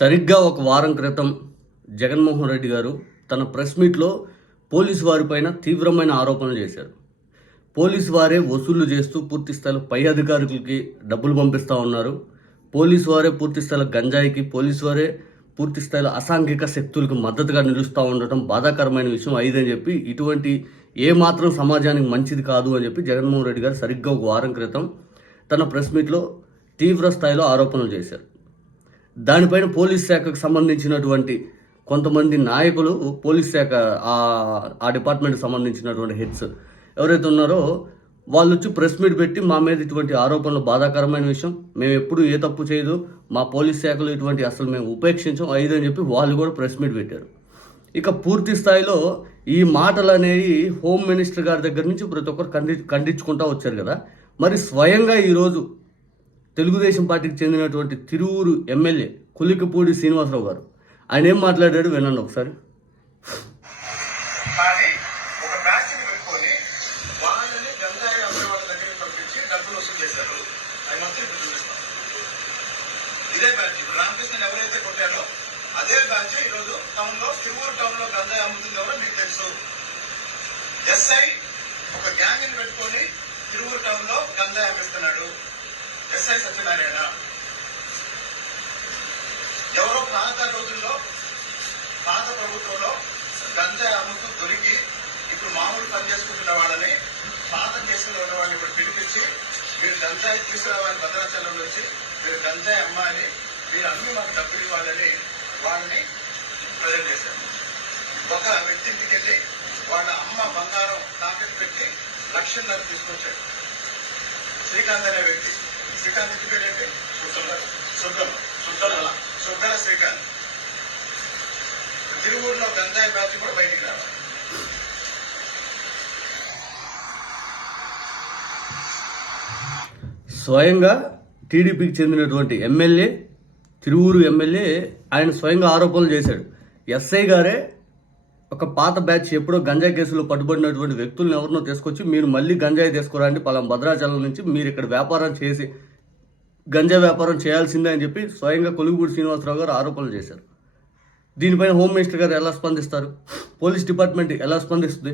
సరిగ్గా ఒక వారం క్రితం జగన్మోహన్ రెడ్డి గారు తన ప్రెస్ మీట్లో పోలీసు వారిపైన తీవ్రమైన ఆరోపణలు చేశారు. పోలీసు వారే వసూళ్ళు చేస్తూ పూర్తి స్థాయిలో పై అధికారులకి డబ్బులు పంపిస్తూ ఉన్నారు. పోలీసు వారే పూర్తి స్థాయిలో గంజాయికి పోలీసు వారే పూర్తి స్థాయిలో అసాంఘిక శక్తులకు మద్దతుగా నిలుస్తూ ఉండటం బాధాకరమైన విషయం అయిదని చెప్పి ఇటువంటి ఏ మాత్రం సమాజానికి మంచిది కాదు అని చెప్పి జగన్మోహన్ రెడ్డి గారు సరిగ్గా ఒక వారం క్రితం తన ప్రెస్ మీట్లో తీవ్ర స్థాయిలో ఆరోపణలు చేశారు. దానిపైన పోలీస్ శాఖకు సంబంధించినటువంటి కొంతమంది నాయకులు పోలీస్ శాఖ ఆ- డిపార్ట్మెంట్కి సంబంధించినటువంటి హెడ్స్ ఎవరైతే ఉన్నారో వాళ్ళు వచ్చి ప్రెస్ మీట్ పెట్టి మా మీద ఇటువంటి ఆరోపణలు బాధాకరమైన విషయం. మేము ఎప్పుడు ఏ తప్పు చేయదు. మా పోలీస్ శాఖలో ఇటువంటి అసలు మేము ఉపేక్షించం ఐదు అని చెప్పి వాళ్ళు కూడా ప్రెస్ మీట్ పెట్టారు. ఇక పూర్తి స్థాయిలో ఈ మాటలు అనేవి హోమ్ మినిస్టర్ గారి దగ్గర నుంచి ప్రతి ఒక్కరు ఖండి ఖండించుకుంటా వచ్చారు కదా. మరి స్వయంగా ఈరోజు తెలుగుదేశం పార్టీకి చెందినటువంటి తిరువురు ఎమ్మెల్యే కులికపూడి శ్రీనివాసరావు గారు. ఆయన ఏం మాట్లాడాడు వినండి ఒకసారి. ఇదే బ్యాచ్. ఎవరైతే కొట్టారో అదే బ్యాచ్ ఈరోజు టౌన్లో తిరువూరు టౌన్లో గంజాయి అమ్ముతుంది ఎవరో మీకు తెలుసు. ఎస్ఐ ఒక గ్యాంగ్ని పెట్టుకొని తిరువూరు టౌన్లో గంజాయి అమ్మిస్తున్నాడు. ఎస్ఐ సత్యనారాయణ. ఎవరో పాత రోజుల్లో పాత ప్రభుత్వంలో గంజాయి అమ్ముతూ దొరికి ఇప్పుడు మామూలు పని చేసుకుంటున్న వాళ్ళని పాత కేసులో ఉన్న వాళ్ళని ఇప్పుడు పిలిపించి మీరు గంజాయి తీసుకురావాలని భద్రాచలం నుంచి మీరు గంజాయి అమ్మాలి మీరు అమ్మి మాకు డబ్బులు ఇవ్వాలని వాళ్ళని ప్రజెంట్ చేశారు. ఒక వ్యక్తి ఇంటికి వెళ్ళి వాళ్ళ అమ్మ బంగారం తాకట్టు పెట్టి లక్షన్నర తీసుకొచ్చాడు. శ్రీకాంత్ అనే వ్యక్తి. శ్రీకాంత్ ఇంటి పేరు ఏంటి సుగ్గం సుగ్గల సుగ్గల శ్రీకాంత్ తిరువూరులో గంజాయి బ్యాచ్ కూడా బయటికి రావాలి స్వయంగా టీడీపీకి చెందినటువంటి ఎమ్మెల్యే తిరువూరు ఎమ్మెల్యే ఆయన స్వయంగా ఆరోపణలు చేశాడు. ఎస్ఐ గారే ఒక పాత బ్యాచ్ ఎప్పుడో గంజాయి కేసులో పట్టుబడినటువంటి వ్యక్తులను ఎవరినో తీసుకొచ్చి మీరు మళ్ళీ గంజాయి తీసుకురండి పలాం భద్రాచలం నుంచి మీరు ఇక్కడ వ్యాపారం చేసి గంజాయి వ్యాపారం చేయాల్సిందే అని చెప్పి స్వయంగా కొలుగుపూడి శ్రీనివాసరావు గారు ఆరోపణలు చేశారు. దీనిపైన హోమ్ మినిస్టర్ గారు ఎలా స్పందిస్తారు? పోలీస్ డిపార్ట్మెంట్ ఎలా స్పందిస్తుంది?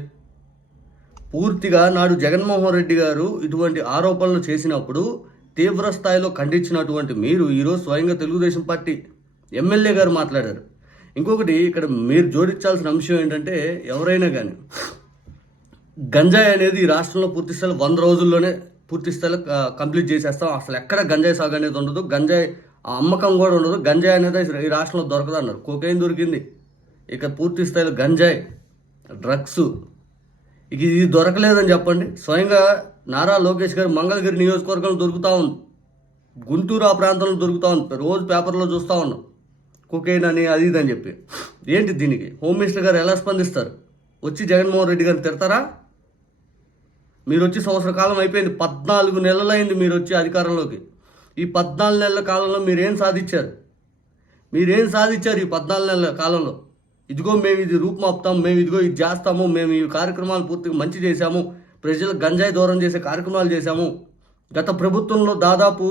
పూర్తిగా నాడు జగన్మోహన్ రెడ్డి గారు ఇటువంటి ఆరోపణలు చేసినప్పుడు తీవ్ర స్థాయిలో ఖండించినటువంటి మీరు ఈరోజు స్వయంగా తెలుగుదేశం పార్టీ ఎమ్మెల్యే గారు మాట్లాడారు. ఇంకొకటి ఇక్కడ మీరు జోడించాల్సిన అంశం ఏంటంటే ఎవరైనా కానీ గంజాయి అనేది ఈ రాష్ట్రంలో పూర్తిస్థాయిలో వంద రోజుల్లోనే పూర్తి స్థాయిలో కంప్లీట్ చేసేస్తాం. అసలు ఎక్కడ గంజాయి సాగు అనేది ఉండదు. గంజాయి ఆ అమ్మకం కూడా ఉండదు. గంజాయి అనేది ఈ రాష్ట్రంలో దొరకదు అన్నారు. కోకైన్ దొరికింది. ఇక పూర్తి స్థాయిలో గంజాయి డ్రగ్స్ ఇక ఇది దొరకలేదని చెప్పండి. స్వయంగా నారా లోకేష్ గారు మంగళగిరి నియోజకవర్గంలో దొరుకుతూ ఉంది. గుంటూరు ఆ ప్రాంతంలో దొరుకుతూ ఉంది. రోజు పేపర్లో చూస్తూ ఉన్నాం. కుకైన్ అని అది ఇది అని చెప్పి. ఏంటి దీనికి? హోమ్ మినిస్టర్ గారు ఎలా స్పందిస్తారు? వచ్చి జగన్మోహన్ రెడ్డి గారిని తిడతారా? మీరు వచ్చి సంవత్సర కాలం అయిపోయింది పద్నాలుగు నెలలైంది మీరు వచ్చి అధికారంలోకి. ఈ పద్నాలుగు నెలల కాలంలో మీరేం సాధించారు? మీరేం సాధించారు ఈ పద్నాలుగు నెలల కాలంలో? ఇదిగో మేము ఇది రూపుమాపుతాం మేము ఇదిగో ఇది చేస్తాము మేము ఈ కార్యక్రమాలు పూర్తిగా మంచి చేశాము ప్రజలకు గంజాయి దూరం చేసే కార్యక్రమాలు చేశాము. గత ప్రభుత్వంలో దాదాపు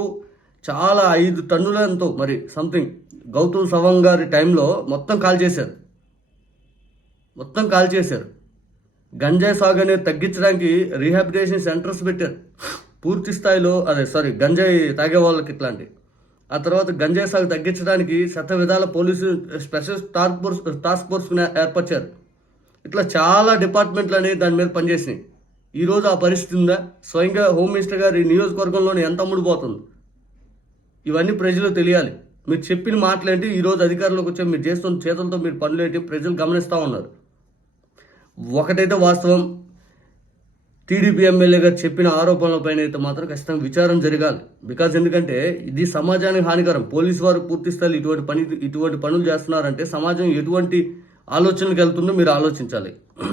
చాలా ఐదు టన్నులంతో మరి సంథింగ్ గౌతమ్ సవంగ్ గారి టైంలో మొత్తం కాల్ చేశారు. మొత్తం కాల్ చేశారు. గంజాయి సాగు అనేది తగ్గించడానికి రీహాబిలిటేషన్ సెంటర్స్ పెట్టారు. పూర్తి స్థాయిలో అదే సారీ గంజాయి తాగే వాళ్ళకి ఇట్లాంటి. ఆ తర్వాత గంజాయి సాగు తగ్గించడానికి శత విధాల police special task force task ఫోర్స్ని ఏర్పరిచారు. ఇట్లా చాలా డిపార్ట్మెంట్లు అనేవి దాని మీద పనిచేసినాయి. ఈరోజు ఆ పరిస్థితి ఉందా? స్వయంగా హోమ్ మినిస్టర్ గారి నియోజకవర్గంలోనే ఎంత అమ్ముడుపోతుంది ఇవన్నీ ప్రజలు తెలియాలి. మీరు చెప్పిన మాటలేంటి ఈరోజు అధికారంలోకి వచ్చే మీరు చేస్తున్న చేతులతో మీరు పనులేంటి ప్రజలు గమనిస్తూ ఉన్నారు. ఒకటైతే వాస్తవం టీడీపీ ఎమ్మెల్యే గారు చెప్పిన ఆరోపణలపైన అయితే మాత్రం ఖచ్చితంగా విచారం జరగాలి. బికాజ్ ఎందుకంటే ఇది సమాజానికి హానికరం. పోలీసు వారు పూర్తి స్థాయిలో ఇటువంటి పని ఇటువంటి పనులు చేస్తున్నారంటే సమాజం ఎటువంటి ఆలోచనలకు వెళ్తుందో మీరు ఆలోచించాలి.